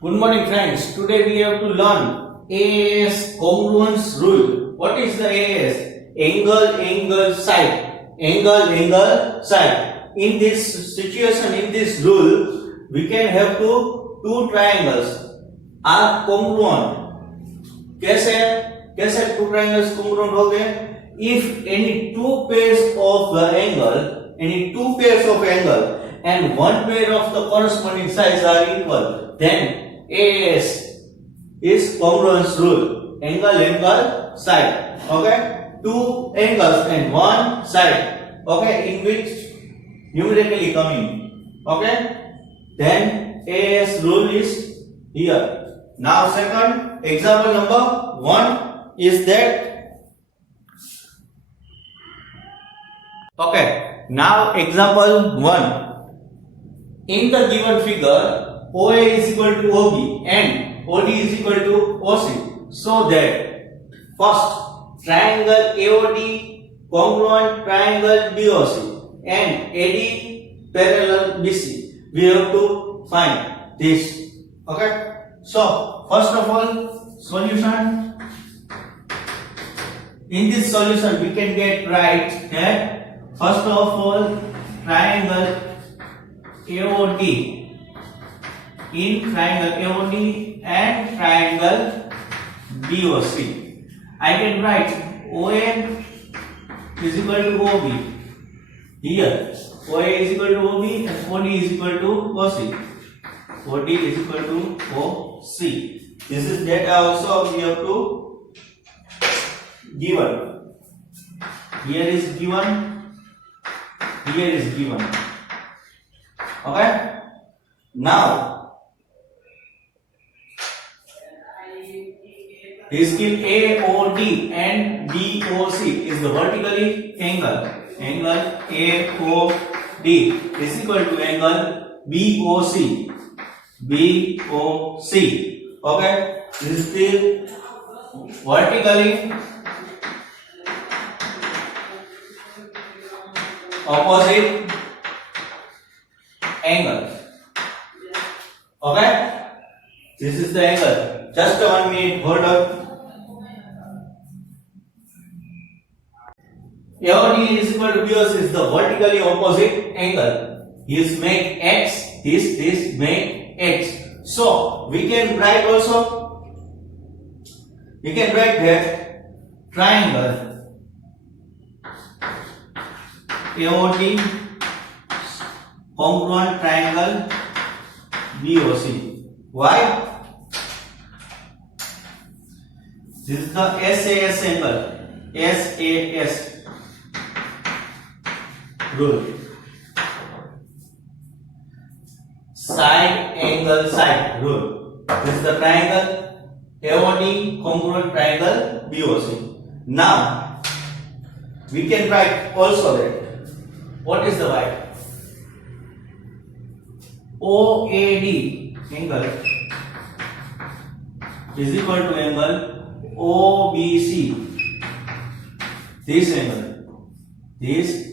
Good morning friends. Today we have to learn AAS congruence rule. What is the AAS? Angle, side. Angle, side. In this situation, in this rule, we can have two triangles are congruent. कैसे कैसे two triangles congruent हो गए? If any two pairs of angle and one pair of the corresponding sides are equal, then AAS is congruence rule. Angle, side. Okay, two angles and one side. Okay, in which numerically coming. Okay, then AAS rule is here. Now, second example number 1 is that. Okay, now example 1. In the given figure, OA is equal to OB and OD is equal to OC. So that first triangle AOD congruent triangle BOC and AD parallel BC. We have to find this. Okay. So first of all, solution. In this solution, we can get right that first of all triangle AOD in triangle AOD and triangle BOC. I can write OA is equal to OB. Here OA is equal to OB and OD is equal to OC. OD is equal to OC. This is data also we have to given. Here is given. Here is given. Okay. Now this give AOD and BOC is the vertically angle. Angle AOD is equal to angle BOC. BOC. Okay. This is the vertically opposite angle. Okay. This is the angle. Just 1 minute. Hold on. AOD is equal to BOC is the vertically opposite angle. This make X. This make X. So we can write also. We can write that triangle AOD congruent triangle BOC. Why? This is the SAS angle. SAS rule. Side angle side rule. This is the triangle AOD congruent triangle BOC. Now we can write also that. What is the y? OAD angle is equal to angle OBC. This angle, this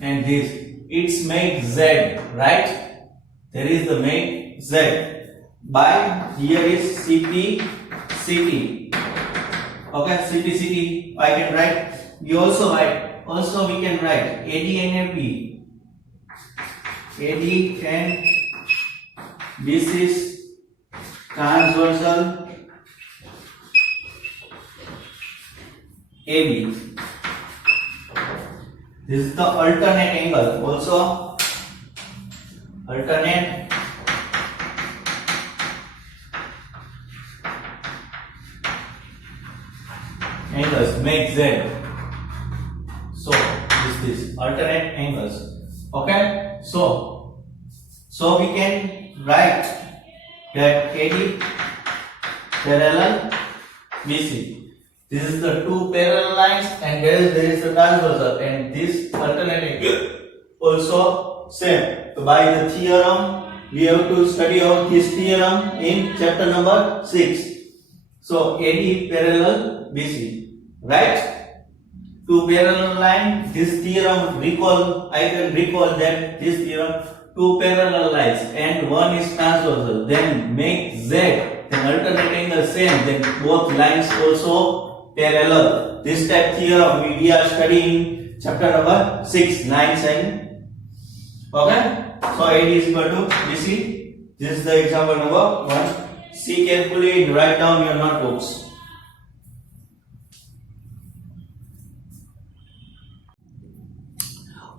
and this. It's make Z, right? There is the make Z. By here is CP, CT. Okay, CP, CT. I can write. We also write. Also, we can write AD and AB. AD and this is transversal AB. This is the alternate angle. Also, alternate angles make Z. So this alternate angles. Okay. So we can write that AD parallel BC. This is the two parallel lines and there is the transversal and this alternate angle also same. So by the theorem we have to study out this theorem in chapter number 6. So AD parallel BC, right? Two parallel line. This theorem recall. I can recall that this theorem two parallel lines and one is transversal, then make Z, then alternate angle same, then both lines also parallel. This type theorem we are studying chapter number 6, lines and okay. So AD is equal to BC. This is the example number 1. See carefully and write down your notebooks.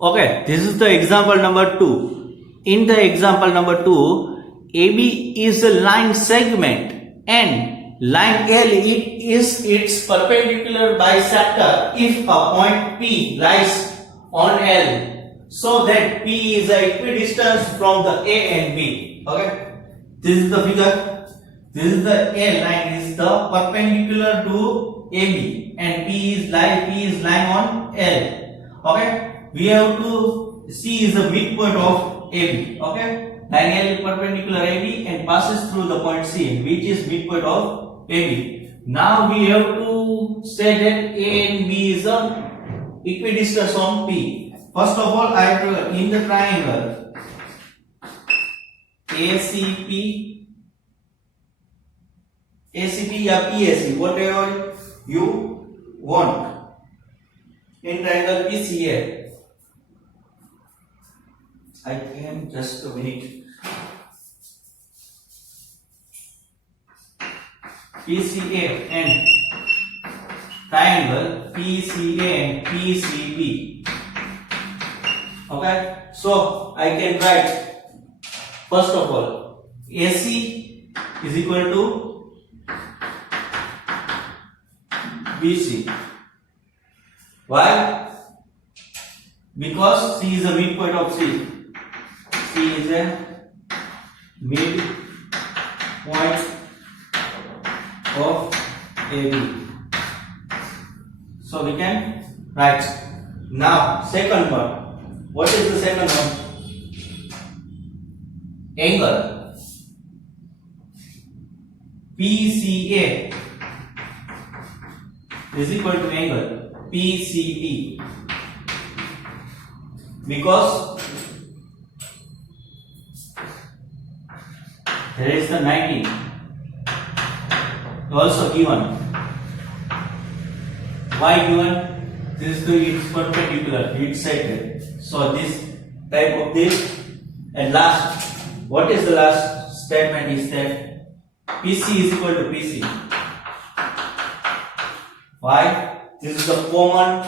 Okay, this is the example number 2. In the example number 2, AB is a line segment and line L is its perpendicular bisector if a point P lies on L, so that P is a equidistance from the A and B. Okay, this is the figure. This is the A line is the perpendicular to AB and P is lying on L. Okay. We have to C is the midpoint of AB. Okay, line L is perpendicular AB and passes through the point C, which is midpoint of AB. Now we have to say that A and B is a equidistance on P. First of all, I have in the triangle ACP or PAC, whatever you want. In triangle PCA. I can just a minute. PCA and triangle PCA and PCB. Okay, so I can write first of all AC is equal to BC. Why? Because C is the midpoint of C. C is a midpoint of AB. So we can write. Now, second one. What is the second one? Angle PCA is equal to angle PCB. Because there is the 90 also given. Why given? This is its perpendicular, its side. So this type of this. And last, what is the last statement is that PC is equal to PC. Why? This is the common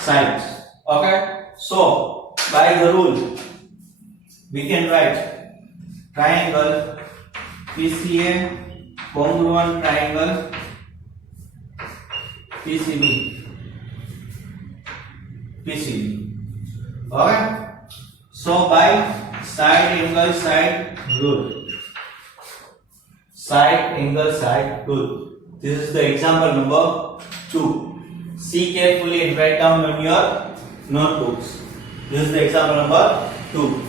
sides. Okay. So by the rule, we can write triangle PCA congruent triangle PCB. Okay. So by side angle side rule. Side angle side rule. This is the example number 2. See carefully and write down on your notebooks. This is the example number 2.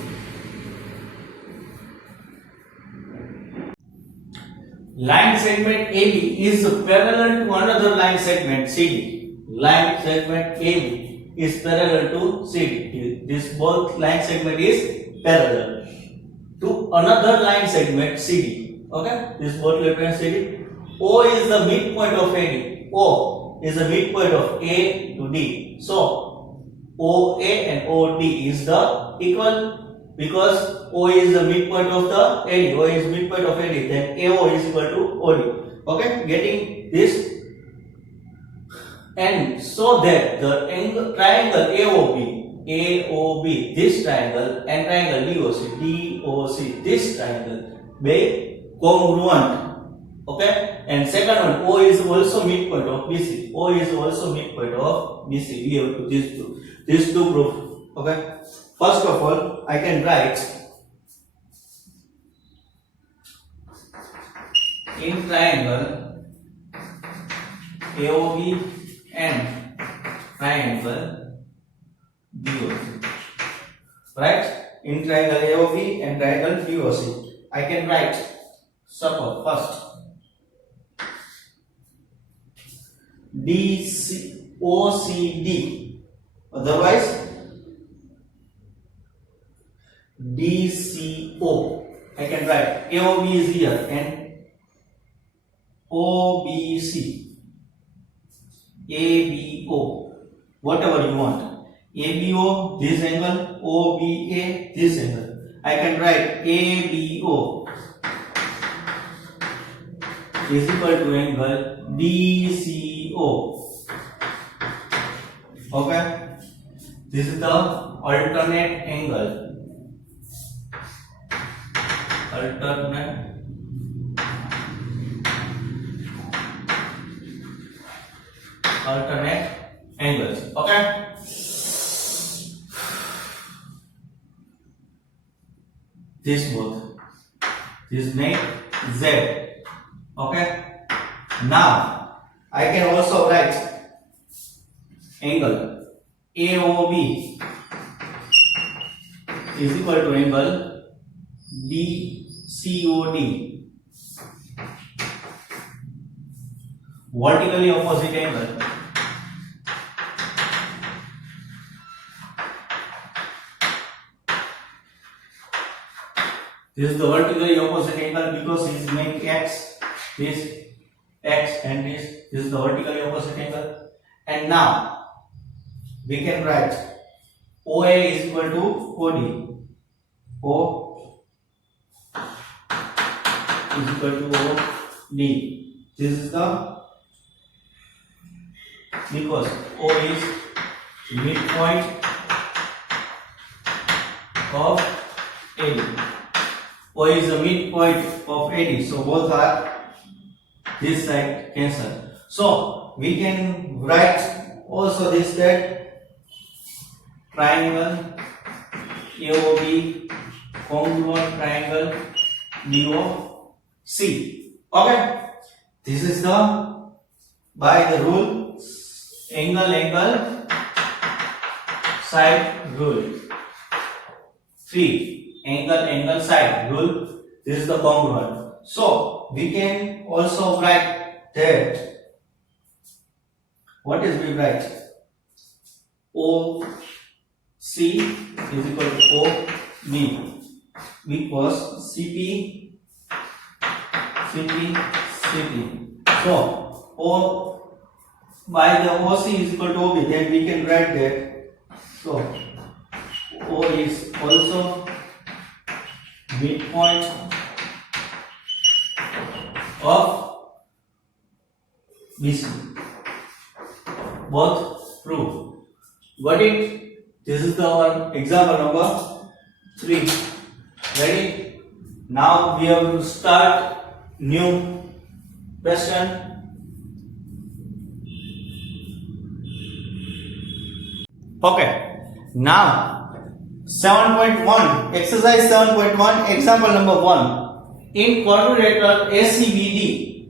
Line segment AB is parallel to another line segment CD. Line segment AB is parallel to CD. This both line segment is parallel to another line segment CD. Okay, this both line CD. O is the midpoint of AD. O is the midpoint of A to D. So OA and OD is the equal. Because O is the midpoint of the AD, O is midpoint of AD, then AO is equal to OD. Okay, getting this, and so that the triangle AOB, this triangle, and triangle DOC, this triangle, be congruent. Okay, and second one, O is also midpoint of BC. O is also midpoint of BC. We have to these two proof. Okay. First of all, I can write in triangle AOB and triangle DOC. Right? In triangle AOB and triangle DOC, I can write suppose first OCD. Otherwise DCO. I can write AOB is here and OBC, ABO, whatever you want. ABO this angle, OBA this angle. I can write ABO is equal to angle DCO. Okay, this is the alternate angle. Alternate angles. Okay, this both, this make Z. Okay, now I can also write angle AOB is equal to angle DCOD, vertically opposite angle. This is the vertically opposite angle because it make X, this X and this is the vertically opposite angle. And now we can write OA is equal to OD. O is equal to OD. This is the, because O is midpoint of AD. O is the midpoint of AD. So both are this side cancel. So we can write also this, that triangle AOB congruent triangle DOC. Okay, this is the, by the rule angle side rule. 3 angle side rule. This is the congruent. So we can also write that, what is we write? OC is equal to OB, because CP. So O by the OC is equal to OB, then we can write that. So O is also midpoint of BC. Both true. Got it? This is our example number 3. Ready? Now we have to start new question. Okay. Now 7.1, exercise 7.1, example number 1. In quadrilateral ACBD,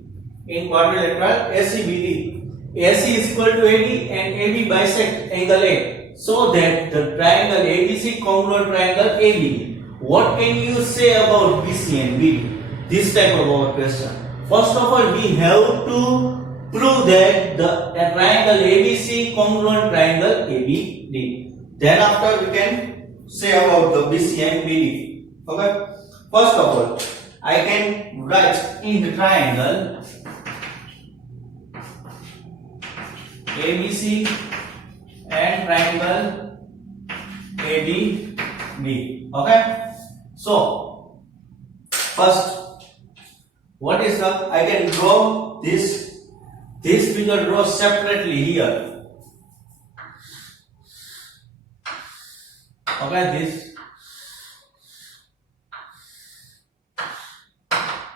AC is equal to AD and AB bisect angle A, so that the triangle ABC congruent triangle ABD. What can you say about BC and BD? This type of our question. First of all, we have to prove that the triangle ABC congruent triangle ABD. Then after we can say about the BC and BD. Okay. First of all, I can write in the triangle ABC and triangle ABD. Okay. So first, what is the, I can draw this figure, draw separately here. Okay,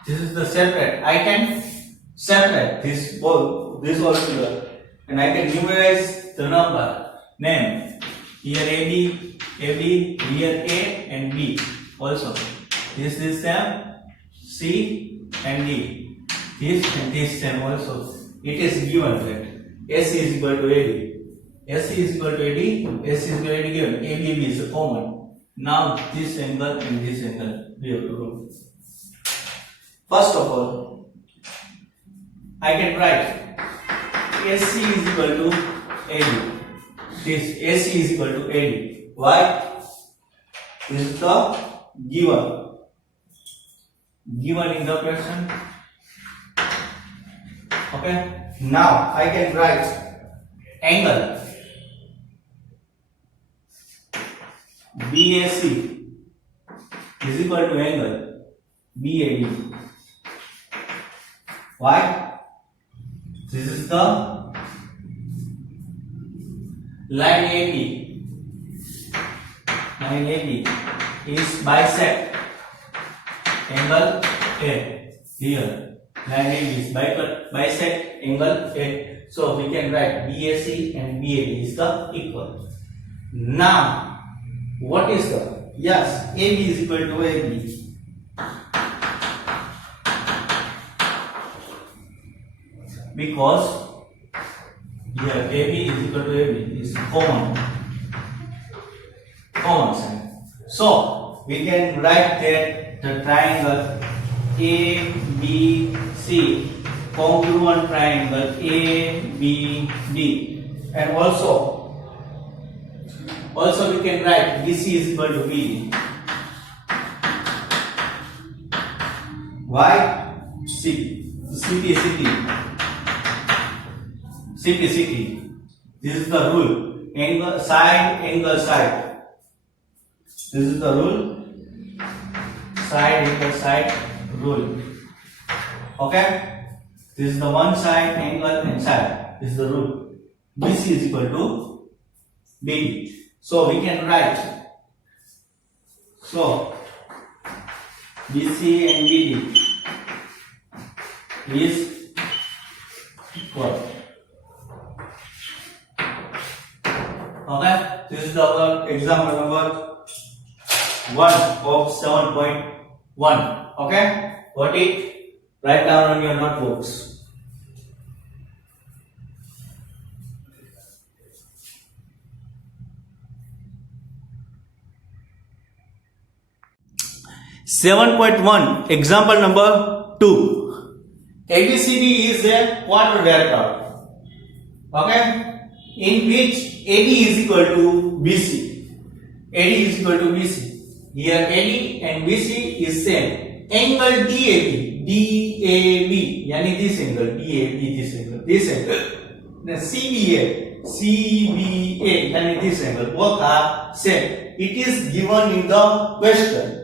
this is the separate. I can separate this whole figure, and I can numerize the number. Name here AB, here A and B. Also, this is same, C and D. This and this same also. It is given that AC is equal to AD. AC is equal to AD. AC is equal to AD given. ABB is common. Now this angle and this angle we have to do. First of all, I can write AC is equal to AD. This AC is equal to AD. Why? This is the given in the question. Okay. Now I can write angle BAC is equal to angle BAB. Why? This is the line AB. Line AB is bisect angle A. Here, line AB is bisect angle A. So we can write BAC and BAB is the equal. Now, what is the? Yes, AB is equal to AB. Because here AB is equal to AB is common sign. So we can write that the triangle ABC congruent triangle ABD, and also we can write BC is equal to BD. Why? CP. This is the rule. Angle side. This is the rule. Side rule. Okay. This is the one side angle and side. This is the rule. BC is equal to BD. So we can write. So BC and BD is equal. Okay, this is our example number 1 of 7.1. Okay, got it? Write down on your notebooks. Example number 2. ABCD is a quarter vector. Okay, in which AD is equal to BC. AD is equal to BC. Here AD and BC is same. Angle DAB, yani this angle, DAB, this angle. Then CBA, yani this angle, both are same. It is given in the question.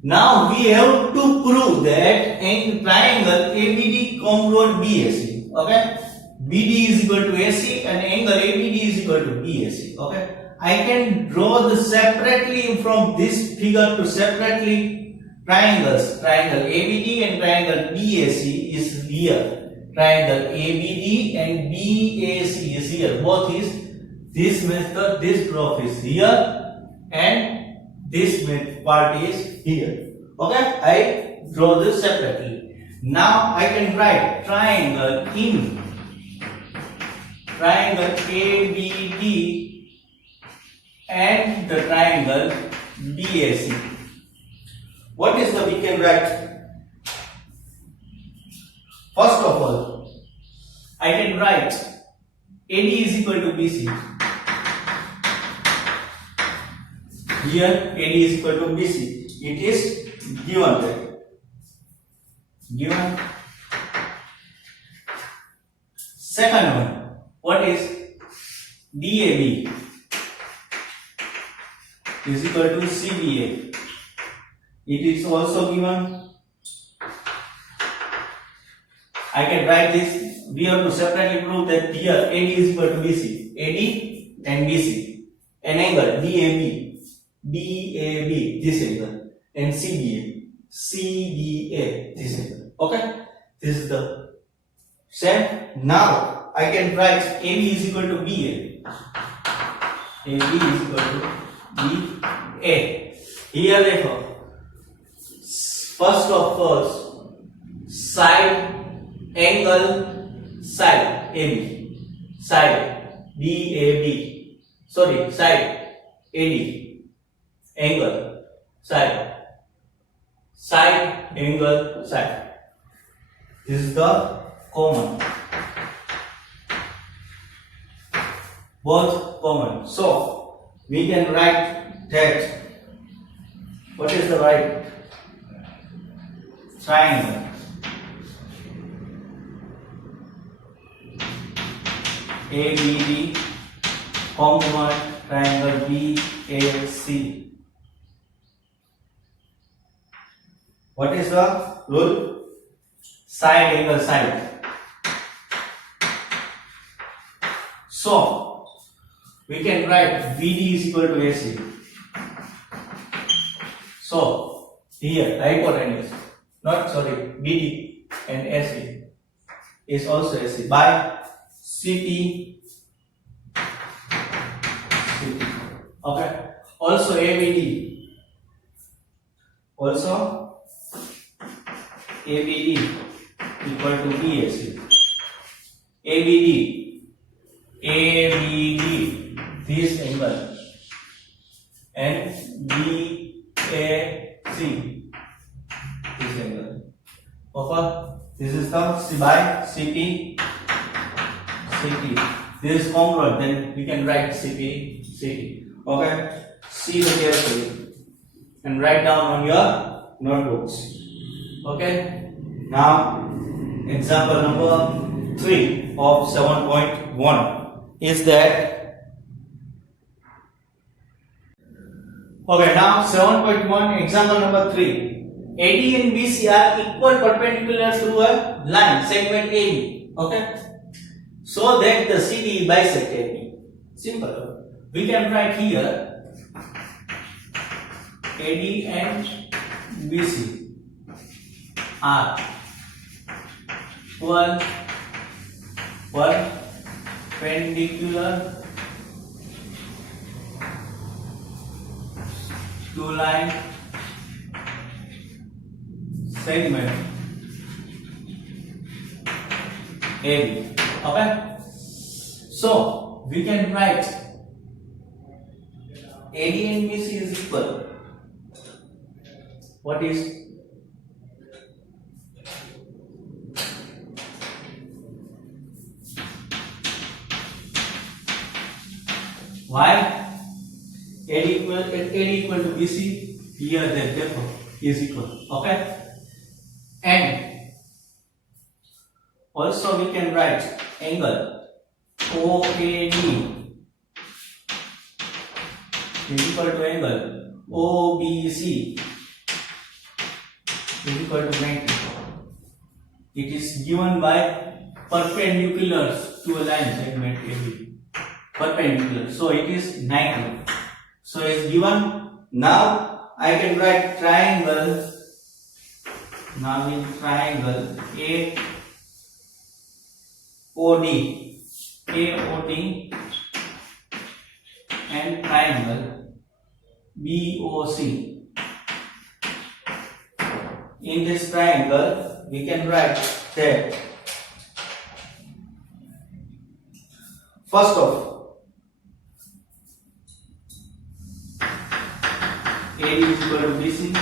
Now we have to prove that in triangle ABD congruent BAC. Okay, BD is equal to AC and angle ABD is equal to BAC. Okay, I can draw the separately from this figure to separately triangles. Triangle ABD and triangle BAC is here. Triangle ABD and BAC is here. Both is this method. This graph is here and this part is here. Okay, I draw this separately. Now I can write triangle ABD and the triangle BAC. What is the we can write? First of all, I can write AD is equal to BC. Here AD is equal to BC. It is given there. Given. Second one, what is DAB is equal to CBA. It is also given. I can write this. We have to separately prove that here AD is equal to BC. AD and BC. An angle DAB, this angle, and CBA, this angle. Okay, this is the same. Now I can write AB is equal to BA. AB is equal to BA. Here therefore, first of all, side angle side AB, side DAB, sorry, side AD, angle side, side angle side. This is the common. both common. So we can write that. What is the right? Triangle. ABD congruent triangle BAC. What is the rule? Side angle side. So we can write BD is equal to AC. So here hypotenuse, not sorry, BD and AC is also AC by CT. Okay. Also ABD. Also ABD equal to BAC. ABD this angle and BAC this angle. Okay. This is the C by CT. This is congruent, then we can write CT. Okay. See the carefully and write down on your notebooks. Okay. Now example number 3 of 7.1 is that. Okay, now 7.1 example number 3. AD and BC are equal perpendicular to a line segment AB. Okay. So that the CD bisect AB. Simple. We can write here AD and BC are equal perpendicular to line segment AB. Okay. So we can write AD and BC is equal. What is why AD equal to BC? Here then therefore is equal. Okay. And also we can write angle OAD is equal to angle OBC is equal to 90. It is given by perpendiculars to a line segment AB. Perpendicular. So it is 90. So it's given. Now I can write triangle. Now in triangle AOD and triangle BOC. In this triangle, we can write that first of AD is equal to BC.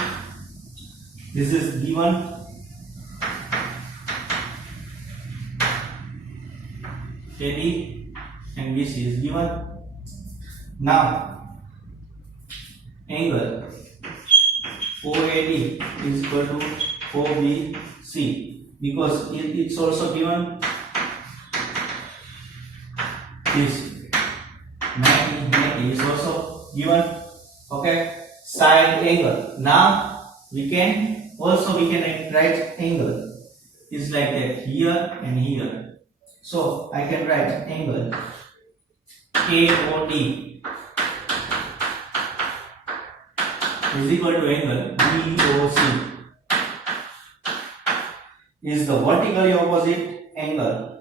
This is given. AD and BC is given. Now angle OAD is equal to OBC because it's also given this 90 is also given. Okay, side angle. Now we can write angle is like that here and here. So I can write angle AOD is equal to angle BOC is the vertically opposite angle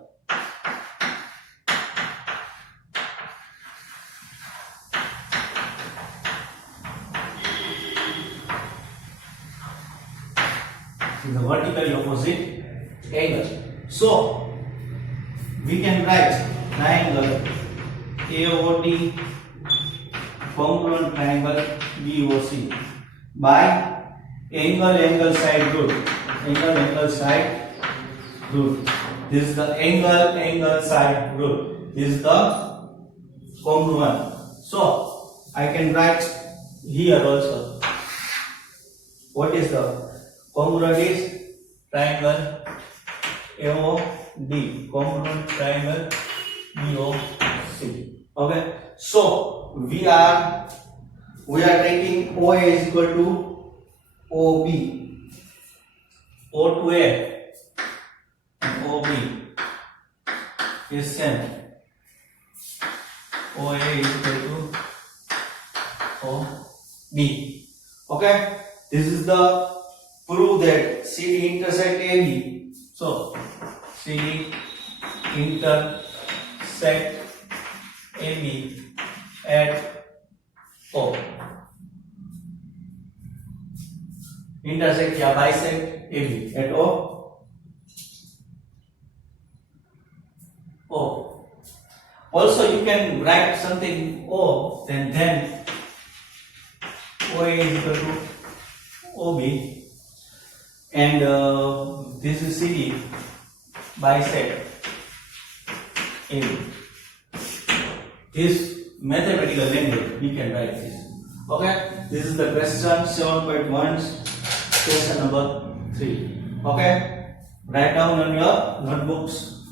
So we can write triangle AOD congruent triangle BOC by angle side root. Angle side root. This is the angle side root. This is the congruent. So I can write here also. What is the congruent is triangle AOD, congruent triangle BOC. Okay. So we are taking OA is equal to OB, O to A, OB is same. OA is equal to OB. Okay, this is the proof that CD intersect AB. So CD intersect AB at O. Intersect या bisect AB at O. O. Also, you can write something O, then OA is equal to OB, and this is CD bisect AB. This mathematical language we can write this. Okay, this is the question 7.1, question number 3. Okay, write down on your notebooks.